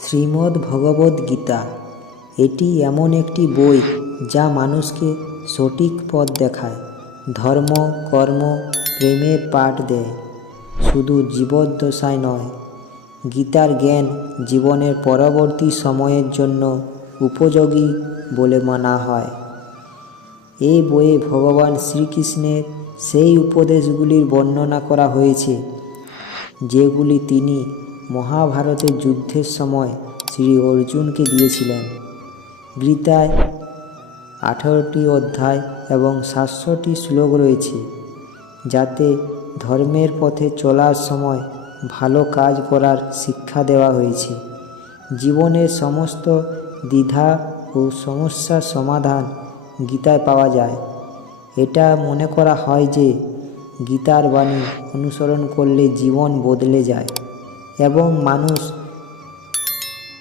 শ্রীমদ্ ভগবদ্ গীতা এটি এমন একটি বই যা মানুষকে সঠিক পথ দেখায়, ধর্ম, কর্ম, প্রেমের পাঠ দেয়, শুধু জীবদ্দশায় নয়। গীতার জ্ঞান জীবনের পরবর্তী সময়ের জন্য উপযোগী বলে মানা হয়। এই বইয়ে ভগবান শ্রীকৃষ্ণের সেই উপদেশগুলির বর্ণনা করা হয়েছে যেগুলি তিনি মহাভারতের যুদ্ধের সময় শ্রী অর্জুনকে দিয়েছিলেন। গীতায় 18টি অধ্যায় এবং 700টি শ্লোক রয়েছে, যাতে ধর্মের পথে চলার সময় ভালো কাজ করার শিক্ষা দেওয়া হয়েছে। জীবনের সমস্ত দ্বিধা ও সমস্যার সমাধান গীতায় পাওয়া যায়। এটা মনে করা হয় যে গীতার বাণী অনুসরণ করলে জীবন বদলে যায় এবং মানুষ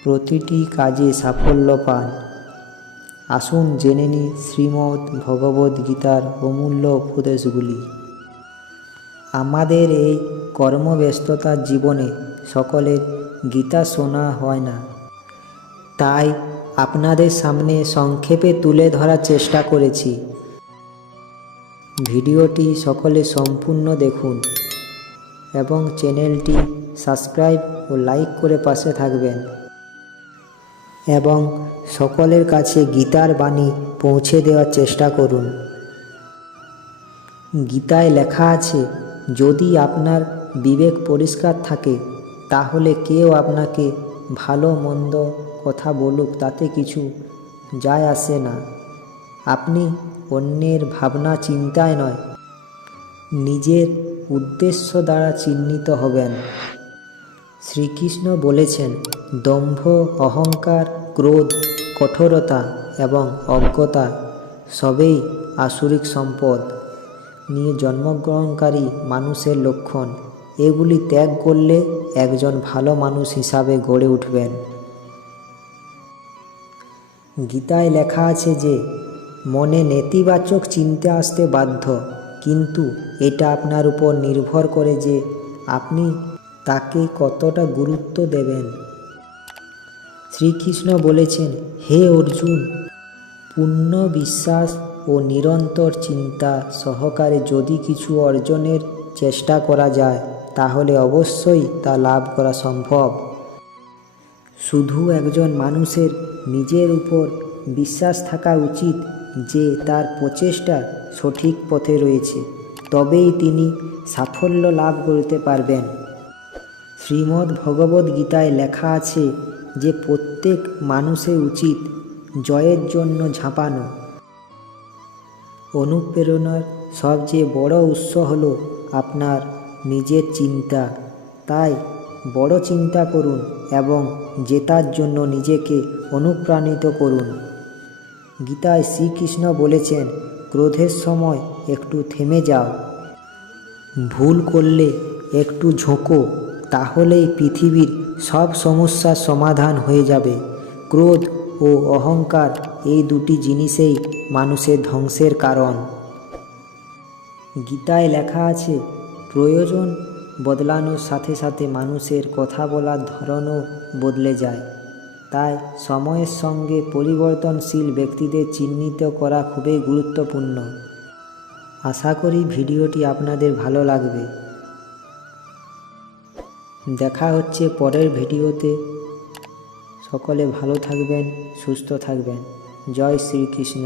প্রতিটি কাজে সাফল্য পান। আসুন জেনে নিই শ্রীমদ্ ভগবদ্ গীতার অমূল্য উপদেশগুলি। আমাদের এই কর্মব্যস্ততার জীবনে সকলের গীতা শোনা হয় না, তাই আপনাদের সামনে সংক্ষেপে তুলে ধরার চেষ্টা করেছি। ভিডিওটি সকলে সম্পূর্ণ দেখুন এবং চ্যানেলটি সাবস্ক্রাইব ও লাইক করে পাশে থাকবেন এবং সকলের কাছে গীতার বাণী পৌঁছে দেওয়ার চেষ্টা করুন। গীতায় লেখা আছে, যদি আপনার বিবেক পরিষ্কার থাকে তাহলে কেউ আপনাকে ভালো মন্দ কথা বলুক তাতে কিছু যায় আসে না। আপনি অন্যের ভাবনা চিন্তায় নয়, নিজের উদ্দেশ্য দ্বারা চিহ্নিত হবেন। শ্রীকৃষ্ণ বলেছেন, দম্ভ, অহংকার, ক্রোধ, কঠোরতা এবং অজ্ঞতা সবই আসুরিক সম্পদ নিয়ে জন্মগ্রহণকারী মানুষের লক্ষণ। এগুলি ত্যাগ করলে একজন ভালো মানুষ হিসাবে গড়ে উঠবেন। গীতায় লেখা আছে যে মনে নেতিবাচক চিন্তা আসতে বাধ্য, কিন্তু এটা আপনার উপর নির্ভর করে যে আপনি তাকে কতটা গুরুত্ব দেবেন। শ্রীকৃষ্ণ বলেছেন, হে অর্জুন, পূর্ণ বিশ্বাস ও নিরন্তর চিন্তা সহকারে যদি কিছু অর্জনের চেষ্টা করা যায় তাহলে অবশ্যই তা লাভ করা সম্ভব। শুধু একজন মানুষের নিজের উপর বিশ্বাস থাকা উচিত যে তার প্রচেষ্টা সঠিক পথে রয়েছে, তবেই তিনি সাফল্য লাভ করতে পারবেন। শ্রীমদ্ ভগবদ্ গীতায় লেখা আছে যে প্রত্যেক মানুষের উচিত জয়ের জন্য ঝাঁপানো। অনুপ্রেরণার সবচেয়ে বড় উৎস হলো আপনার নিজের চিন্তা। তাই বড় চিন্তা করুন এবং জেতার জন্য নিজেকে অনুপ্রাণিত করুন। গীতায় শ্রীকৃষ্ণ বলেছেন, ক্রোধের সময় একটু থেমে যাও, ভুল করলে একটু ঝোঁকো, তাহলেই পৃথিবীর সব সমস্যার সমাধান হয়ে যাবে। ক্রোধ ও অহংকার এই দুটি জিনিসেই মানুষের ধ্বংসের কারণ। গীতায় লেখা আছে, প্রয়োজন বদলানোর সাথে সাথে মানুষের কথা বলার ধরনও বদলে যায়। তাই সময়ের সঙ্গে পরিবর্তনশীল ব্যক্তিদের চিহ্নিত করা খুবই গুরুত্বপূর্ণ। আশা করি ভিডিওটি আপনাদের ভালো লাগবে। দেখা হচ্ছে পরের ভিডিওতে। সকলে ভালো থাকবেন, সুস্থ থাকবেন। জয় শ্রীকৃষ্ণ।